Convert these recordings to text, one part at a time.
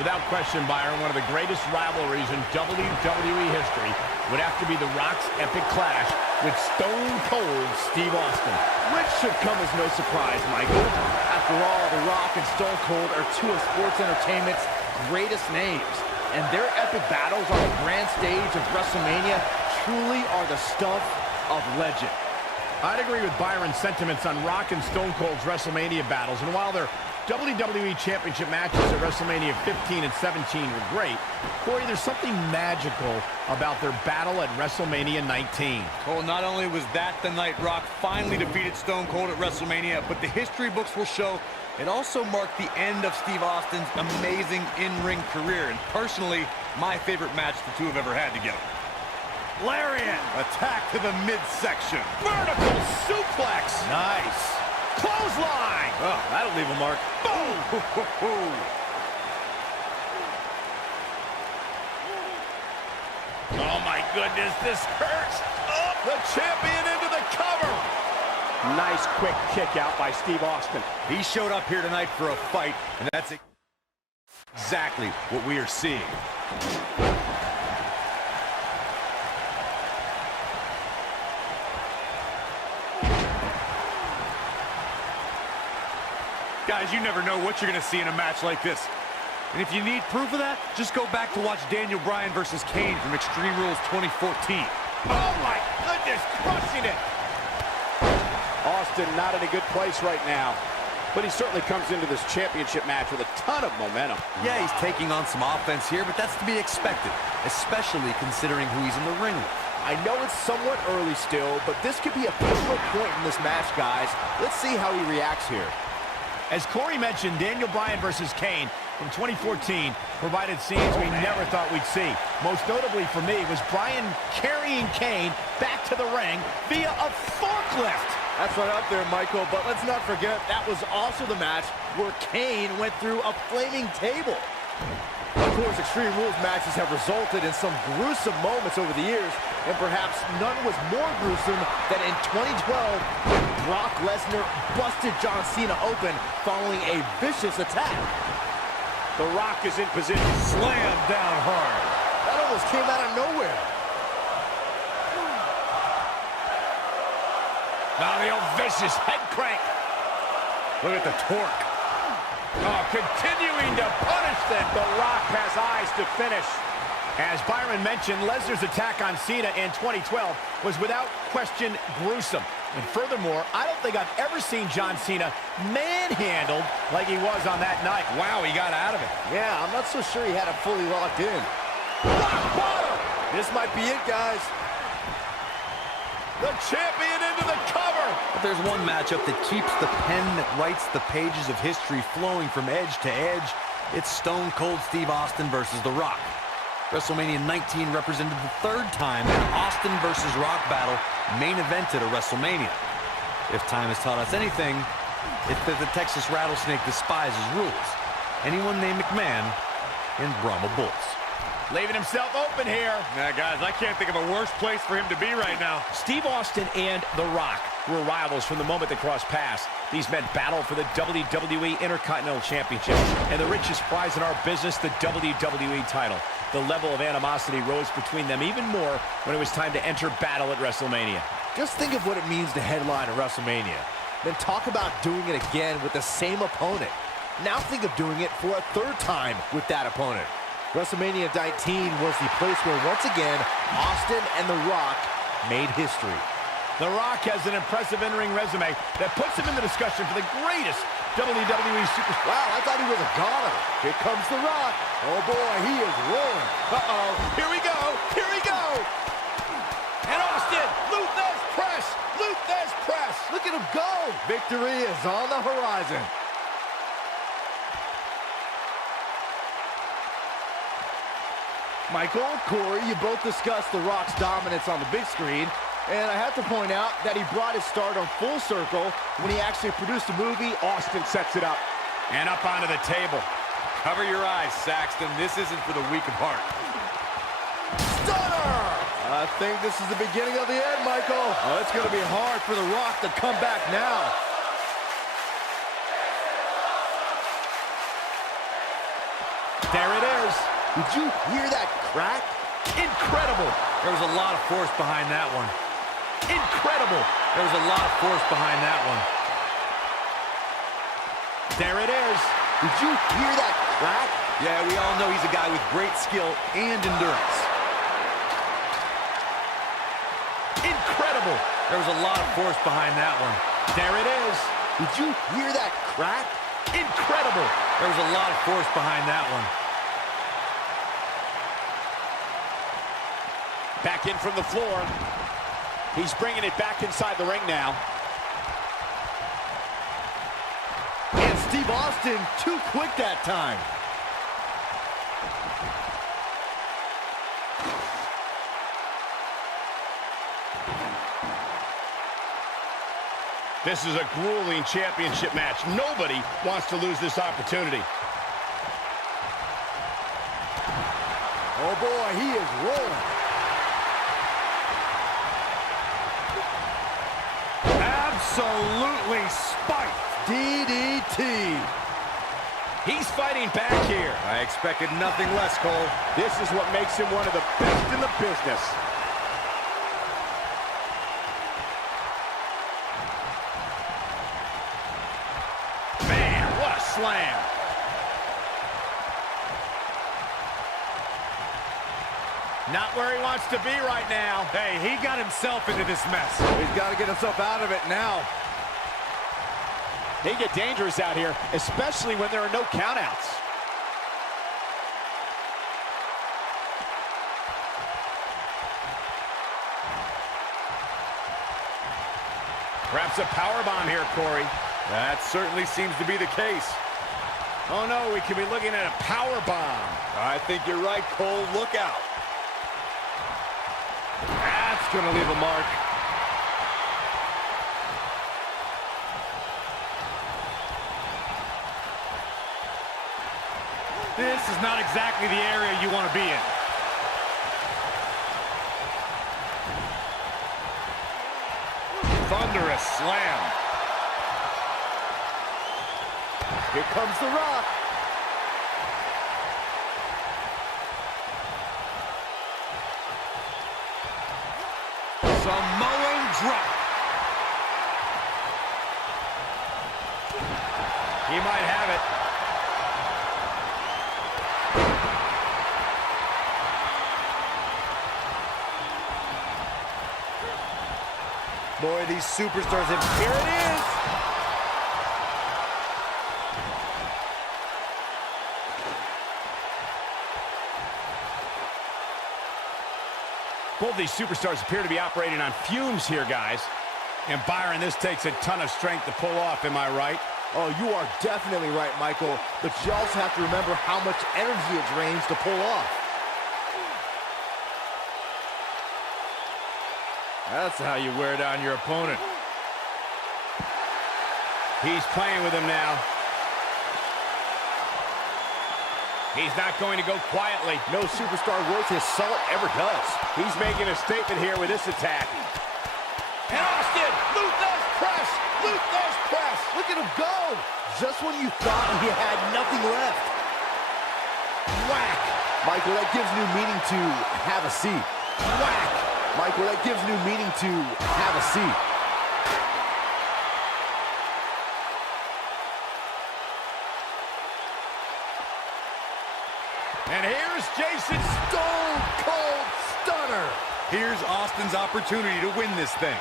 Without question, Byron, one of the greatest rivalries in WWE history would have to be The Rock's epic clash with Stone Cold Steve Austin. Which should come as no surprise, Michael. After all, The Rock and Stone Cold are two of sports entertainment's greatest names. And their epic battles on the grand stage of WrestleMania truly are the stuff of legend. I'd agree with Byron's sentiments on Rock and Stone Cold's WrestleMania battles. And while their WWE Championship matches at WrestleMania 15 and 17 were great, Corey, there's something magical about their battle at WrestleMania 19. Well, not only was that the night Rock finally defeated Stone Cold at WrestleMania, but the history books will show it also marked the end of Steve Austin's amazing in-ring career, and personally, my favorite match the two have ever had together. Lariat! Attack to the midsection. Vertical suplex! Nice! Clothesline! Oh, that'll leave a mark. Boom! Oh my goodness, this hurts! Oh, the champion into the cover! Nice quick kick out by Steve Austin. He showed up here tonight for a fight, and that's exactly what we are seeing. Guys, you never know what you're going to see in a match like this. And if you need proof of that, just go back to watch Daniel Bryan versus Kane from Extreme Rules 2014. Oh my goodness, crushing it! Austin not in a good place right now, but he certainly comes into this championship match with a ton of momentum. Yeah, he's taking on some offense here, but that's to be expected, especially considering who he's in the ring with. I know it's somewhat early still, but this could be a pivotal point in this match, guys. Let's see how he reacts here. As Corey mentioned, Daniel Bryan versus Kane from 2014 provided scenes we never thought we'd see. Most notably for me was Bryan carrying Kane back to the ring via a forklift. That's right up there, Michael, but let's not forget that was also the match where Kane went through a flaming table. Of course, Extreme Rules matches have resulted in some gruesome moments over the years, and perhaps none was more gruesome than in 2012 when Brock Lesnar busted John Cena open following a vicious attack. The Rock is in position. Slam down hard. That almost came out of nowhere. Now the old vicious head crank. Look at the torque. Oh, continuing to punish them. The Rock has eyes to finish. As Byron mentioned, Lesnar's attack on Cena in 2012 was without question gruesome. And furthermore, I don't think I've ever seen John Cena manhandled like he was on that night. Wow, he got out of it. Yeah, I'm not so sure he had it fully locked in. Rock bottom! This might be it, guys. The champion into the cover. But there's one matchup that keeps the pen that writes the pages of history flowing from edge to edge. It's Stone Cold Steve Austin versus The Rock. WrestleMania 19 represented the third time an Austin versus Rock battle main evented a WrestleMania. If time has taught us anything, it's that the Texas Rattlesnake despises rules. Anyone named McMahon in Brahma Bulls. Leaving himself open here. Now, guys, I can't think of a worse place for him to be right now. Steve Austin and The Rock were rivals from the moment they crossed paths. These men battled for the WWE Intercontinental Championship and the richest prize in our business, the WWE title. The level of animosity rose between them even more when it was time to enter battle at WrestleMania. Just think of what it means to headline at WrestleMania. Then talk about doing it again with the same opponent. Now think of doing it for a third time with that opponent. WrestleMania 19 was the place where, once again, Austin and The Rock made history. The Rock has an impressive in-ring resume that puts him in the discussion for the greatest WWE superstar. Wow, I thought he was a goner. Here comes The Rock. Oh, boy, he is rolling. Uh-oh. Here we go. Here we go. And Austin, Luthez press. Luthez press. Look at him go. Victory is on the horizon. Michael, Corey, you both discussed The Rock's dominance on the big screen, and I have to point out that he brought his stardom full circle when he actually produced a movie. Austin sets it up. And up onto the table. Cover your eyes, Saxton. This isn't for the weak of heart. Stunner! I think this is the beginning of the end, Michael. Oh, it's going to be hard for The Rock to come back now. There it is. Did you hear that crack? Incredible. There was a lot of force behind that one. Incredible. There was a lot of force behind that one. There it is. Did you hear that crack? Yeah, we all know he's a guy with great skill and endurance. Incredible. There was a lot of force behind that one. There it is. Did you hear that crack? Incredible. There was a lot of force behind that one. Back in from the floor. He's bringing it back inside the ring now. And Steve Austin, too quick that time. This is a grueling championship match. Nobody wants to lose this opportunity. Oh boy, he is rolling. Absolutely spiked. DDT. He's fighting back here. I expected nothing less, Cole. This is what makes him one of the best in the business. Man, what a slam. Not where he wants to be right now. Hey, he got himself into this mess. He's got to get himself out of it now. They get dangerous out here, especially when there are no countouts. Perhaps a powerbomb here, Corey. That certainly seems to be the case. Oh no, we could be looking at a powerbomb. I think you're right, Cole. Look out. That's going to leave a mark. This is not exactly the area you want to be in. Thunderous slam. Here comes The Rock. Samoan drop. He might have it. Boy, these superstars have... Here it is. Both these superstars appear to be operating on fumes here, guys. And Byron, this takes a ton of strength to pull off, am I right? Oh, you are definitely right, Michael. But you also have to remember how much energy it drains to pull off. That's how you wear down your opponent. He's playing with him now. He's not going to go quietly. No superstar worth his salt ever does. He's making a statement here with this attack. And Austin, Luther's press, Luther's press. Look at him go. Just when you thought he had nothing left. Whack. Michael, that gives new meaning to have a seat. Whack. Michael, that gives new meaning to have a seat. And here's Jason. Stone Cold Stunner. Here's Austin's opportunity to win this thing.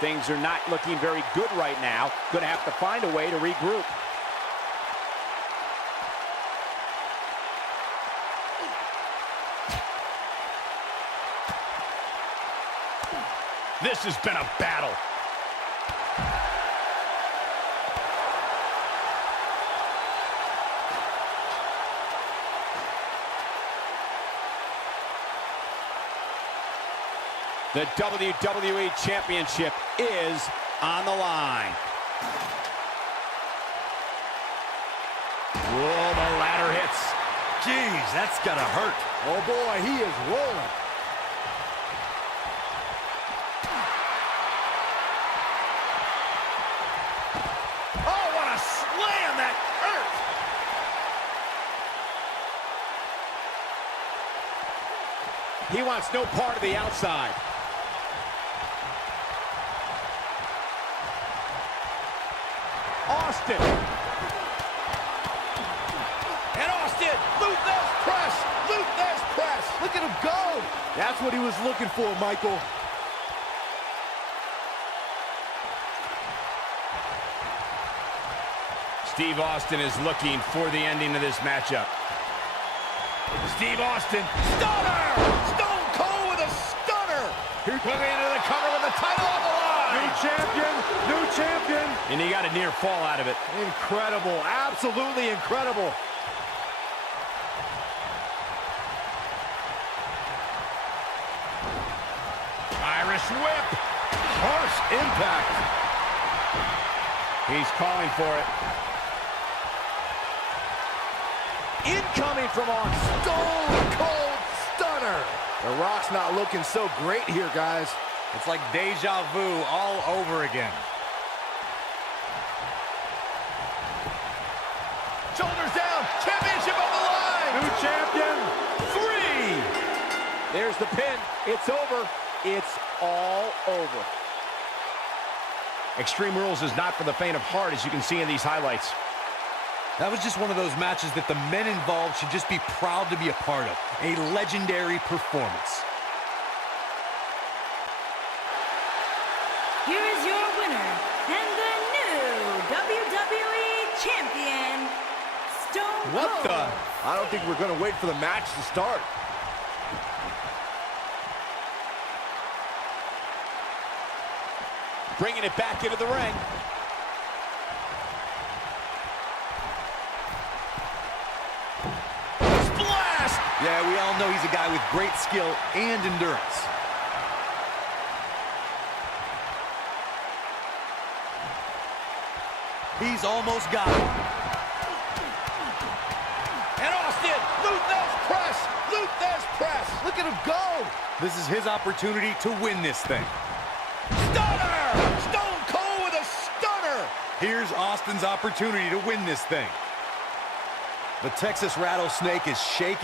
Things are not looking very good right now. Gonna have to find a way to regroup. This has been a battle. The WWE Championship is on the line. Whoa, the ladder hits. Jeez, that's gotta hurt. Oh boy, he is rolling. He wants no part of the outside. Austin. And Austin, Luthez press, Luthez press. Look at him go. That's what he was looking for, Michael. Steve Austin is looking for the ending of this matchup. Steve Austin, stunner! Stone Cold with a stunner! Here's looking into the cover with the title on the line! New champion, new champion. And he got a near fall out of it. Incredible, absolutely incredible. Irish whip! Harsh impact. He's calling for it. Incoming from on Stone Cold Stunner. The Rock's not looking so great here, guys. It's like deja vu all over again. Shoulders down, championship on the line! New champion. 3! There's the pin. It's over. It's all over. Extreme Rules is not for the faint of heart, as you can see in these highlights. That was just one of those matches that the men involved should just be proud to be a part of. A legendary performance. Here is your winner, and the new WWE Champion, Stone Cold. What the? I don't think we're going to wait for the match to start. Bringing it back into the ring. Splash! Yeah, we all know he's a guy with great skill and endurance. He's almost got it. And Austin, Luthez press, Luthez press. Look at him go. This is his opportunity to win this thing. Stunner! Stone Cold with a stunner! Here's Austin's opportunity to win this thing. The Texas Rattlesnake is shaking.